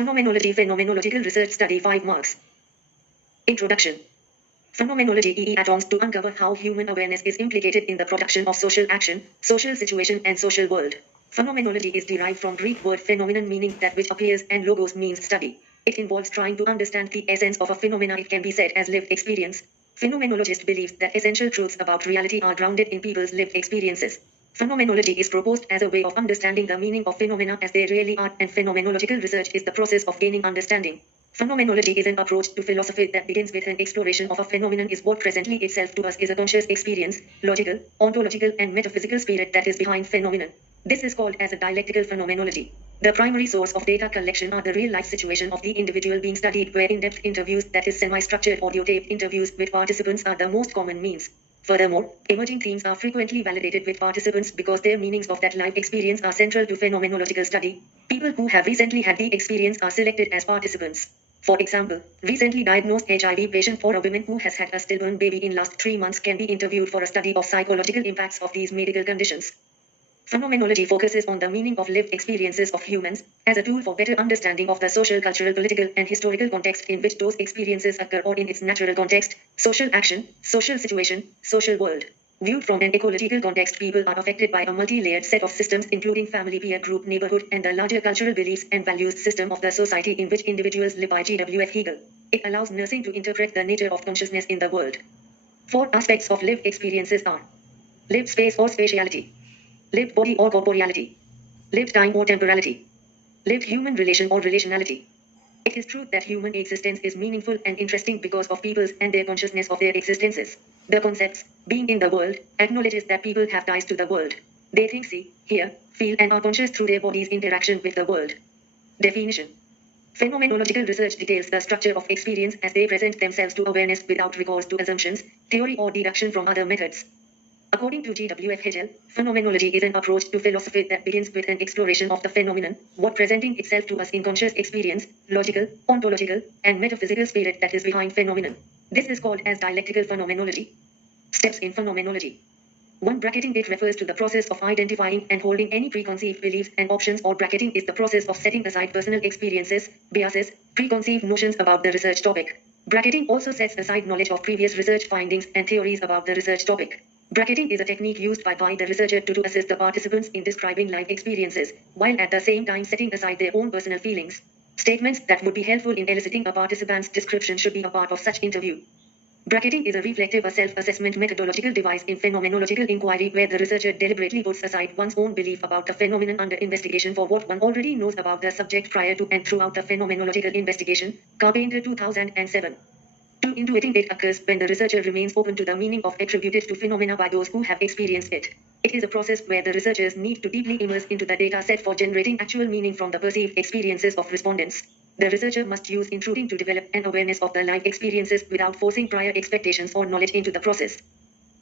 Phenomenology. Phenomenological research study 5 marks. Introduction. Phenomenology attempts to uncover how human awareness is implicated in the production of social action, social situation and social world. Phenomenology is derived from Greek word phenomenon meaning that which appears and logos means study. It involves trying to understand the essence of a phenomena. It can be said as lived experience. Phenomenologist believes that essential truths about reality are grounded in people's lived experiences. Phenomenology is proposed as a way of understanding the meaning of phenomena as they really are, and phenomenological research is the process of gaining understanding. Phenomenology is an approach to philosophy that begins with an exploration of a phenomenon is what presently itself to us is a conscious experience, logical, ontological and metaphysical spirit that is behind phenomenon. This is called as a dialectical phenomenology. The primary source of data collection are the real-life situation of the individual being studied, where in-depth interviews, that is semi-structured audio-taped interviews with participants, are the most common means. Furthermore, emerging themes are frequently validated with participants because their meanings of that life experience are central to phenomenological study. People who have recently had the experience are selected as participants. For example, recently diagnosed HIV patient or a woman who has had a stillborn baby in last 3 months can be interviewed for a study of psychological impacts of these medical conditions. Phenomenology focuses on the meaning of lived experiences of humans as a tool for better understanding of the social, cultural, political, and historical context in which those experiences occur, or in its natural context, social action, social situation, social world. Viewed from an ecological context, people are affected by a multi-layered set of systems including family, peer group, neighborhood, and the larger cultural beliefs and values system of the society in which individuals live. By G.W.F. Hegel. It allows nursing to interpret the nature of consciousness in the world. 4 aspects of lived experiences are: lived space or spatiality, lived body or corporeality, lived time or temporality, lived human relation or relationality. It is true that human existence is meaningful and interesting because of people's and their consciousness of their existences. The concepts, being in the world, acknowledges that people have ties to the world. They think, see, hear, feel and are conscious through their body's interaction with the world. Definition. Phenomenological research details the structure of experience as they present themselves to awareness without recourse to assumptions, theory or deduction from other methods. According to G.W.F. Hegel, phenomenology is an approach to philosophy that begins with an exploration of the phenomenon, what presenting itself to us in conscious experience, logical, ontological, and metaphysical spirit that is behind phenomenon. This is called as dialectical phenomenology. Steps in phenomenology. 1. Bracketing. It refers to the process of identifying and holding any preconceived beliefs and options, or bracketing is the process of setting aside personal experiences, biases, preconceived notions about the research topic. Bracketing also sets aside knowledge of previous research findings and theories about the research topic. Bracketing is a technique used by the researcher to assist the participants in describing life experiences, while at the same time setting aside their own personal feelings. Statements that would be helpful in eliciting a participant's description should be a part of such interview. Bracketing is a reflective, a self-assessment methodological device in phenomenological inquiry where the researcher deliberately puts aside one's own belief about the phenomenon under investigation for what one already knows about the subject prior to and throughout the phenomenological investigation. Carpenter 2007. 2. Intuiting. It occurs when the researcher remains open to the meaning of attributed to phenomena by those who have experienced it. It is a process where the researchers need to deeply immerse into the data set for generating actual meaning from the perceived experiences of respondents. The researcher must use intuiting to develop an awareness of the life experiences without forcing prior expectations or knowledge into the process.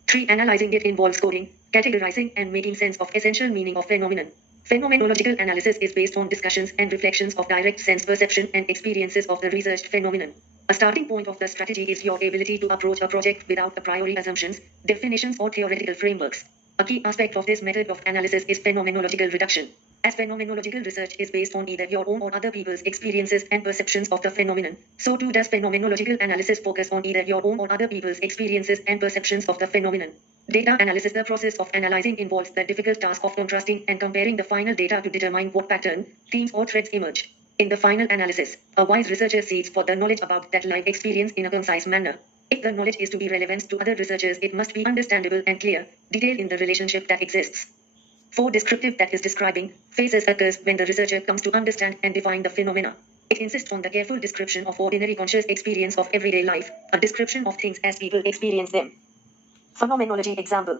3. Analyzing. It involves coding, categorizing, and making sense of essential meaning of phenomenon. Phenomenological analysis is based on discussions and reflections of direct sense perception and experiences of the researched phenomenon. A starting point of the strategy is your ability to approach a project without a priori assumptions, definitions, or theoretical frameworks. A key aspect of this method of analysis is phenomenological reduction. As phenomenological research is based on either your own or other people's experiences and perceptions of the phenomenon, so too does phenomenological analysis focus on either your own or other people's experiences and perceptions of the phenomenon. Data analysis. The process of analyzing involves the difficult task of contrasting and comparing the final data to determine what pattern, themes, or threads emerge. In the final analysis, a wise researcher seeks for the knowledge about that life experience in a concise manner. If the knowledge is to be relevant to other researchers, it must be understandable and clear, detailed in the relationship that exists. 4. Descriptive. That is describing. Phases occurs when the researcher comes to understand and define the phenomena. It insists on the careful description of ordinary conscious experience of everyday life, a description of things as people experience them. Phenomenology. Example.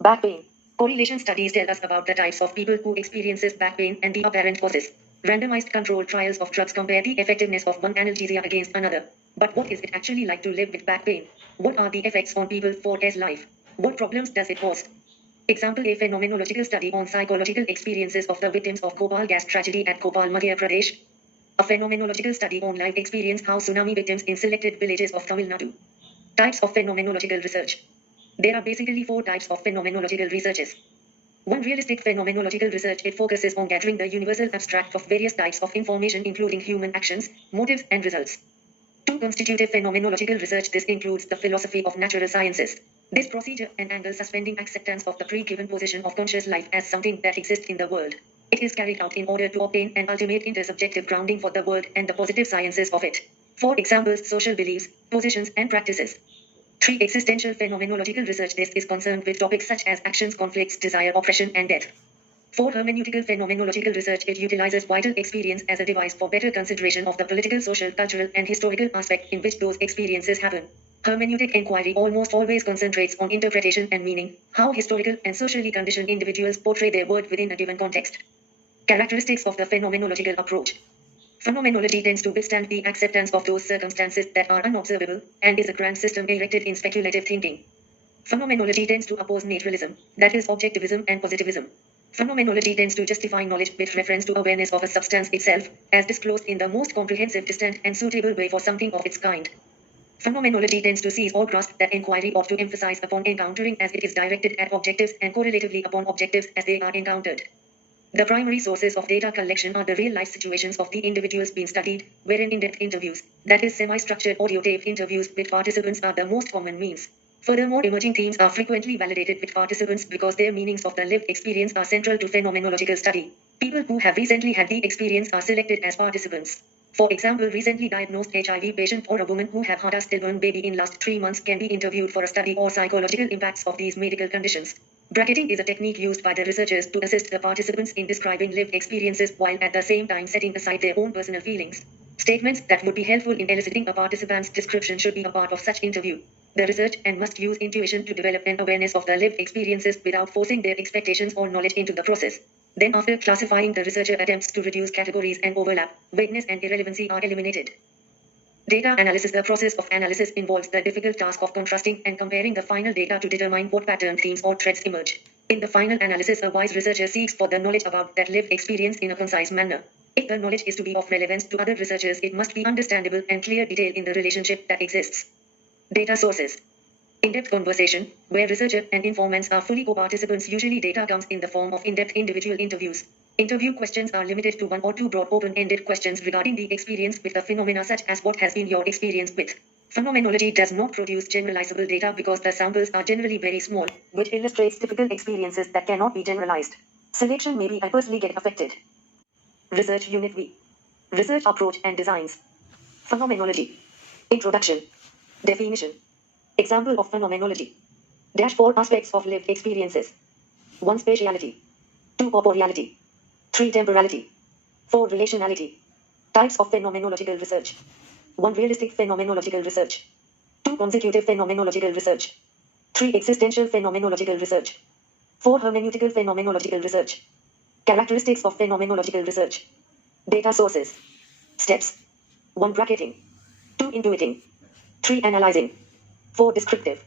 Back pain. Correlation studies tell us about the types of people who experiences back pain and the apparent causes. Randomized controlled trials of drugs compare the effectiveness of one analgesia against another. But what is it actually like to live with back pain? What are the effects on people for as life? What problems does it cause? Example. A phenomenological study on psychological experiences of the victims of Bhopal gas tragedy at Bhopal, Madhya Pradesh. A phenomenological study on life experience how tsunami victims in selected villages of Tamil Nadu. Types of phenomenological research. There are basically 4 types of phenomenological researches. 1. Realistic phenomenological research. It focuses on gathering the universal abstract of various types of information including human actions, motives and results. 2. Constitutive phenomenological research. This includes the philosophy of natural sciences. This procedure angles suspending acceptance of the pre-given position of conscious life as something that exists in the world. It is carried out in order to obtain an ultimate intersubjective grounding for the world and the positive sciences of it. For examples, social beliefs, positions and practices. 3. Existential phenomenological research. This is concerned with topics such as actions, conflicts, desire, oppression, and death. 4. Hermeneutical phenomenological research. It utilizes vital experience as a device for better consideration of the political, social, cultural, and historical aspect in which those experiences happen. Hermeneutic inquiry almost always concentrates on interpretation and meaning, how historical and socially conditioned individuals portray their world within a given context. Characteristics of the phenomenological approach. Phenomenology tends to withstand the acceptance of those circumstances that are unobservable, and is a grand system erected in speculative thinking. Phenomenology tends to oppose naturalism, that is objectivism and positivism. Phenomenology tends to justify knowledge with reference to awareness of a substance itself, as disclosed in the most comprehensive, distant, and suitable way for something of its kind. Phenomenology tends to seize or grasp that inquiry ought to emphasize upon encountering as it is directed at objectives and correlatively upon objectives as they are encountered. The primary sources of data collection are the real-life situations of the individuals being studied, wherein in-depth interviews, that is semi-structured audio tape interviews with participants are the most common means. Furthermore, emerging themes are frequently validated with participants because their meanings of the lived experience are central to phenomenological study. People who have recently had the experience are selected as participants. For example, recently diagnosed HIV patient or a woman who have had a stillborn baby in last 3 months can be interviewed for a study or psychological impacts of these medical conditions. Bracketing is a technique used by the researchers to assist the participants in describing lived experiences while at the same time setting aside their own personal feelings. Statements that would be helpful in eliciting a participant's description should be a part of such interview. The research and must use intuition to develop an awareness of the lived experiences without forcing their expectations or knowledge into the process. Then after classifying, the researcher attempts to reduce categories and overlap, vagueness and irrelevancy are eliminated. Data analysis. The process of analysis involves the difficult task of contrasting and comparing the final data to determine what pattern, themes or threads emerge. In the final analysis, a wise researcher seeks for the knowledge about that lived experience in a concise manner. If the knowledge is to be of relevance to other researchers, it must be understandable and clear detail in the relationship that exists. Data sources. In-depth conversation, where researcher and informants are fully co-participants. Usually data comes in the form of in-depth individual interviews. Interview questions are limited to 1 or 2 broad open-ended questions regarding the experience with the phenomena, such as what has been your experience with. Phenomenology does not produce generalizable data because the samples are generally very small, which illustrates typical experiences that cannot be generalized. Selection may be adversely get affected. Research Unit V. Research Approach and Designs. Phenomenology. Introduction. Definition. Example of phenomenology. 4 aspects of lived experiences. 1. Spatiality. 2. Corporeality. 3. Temporality. 4. Relationality. Types of phenomenological research. 1. Realistic phenomenological research. 2. Consecutive phenomenological research. 3. Existential phenomenological research. 4. Hermeneutical phenomenological research. Characteristics of phenomenological research. Data sources. Steps. 1. Bracketing. 2. Intuiting. 3. Analyzing. 4. Descriptive.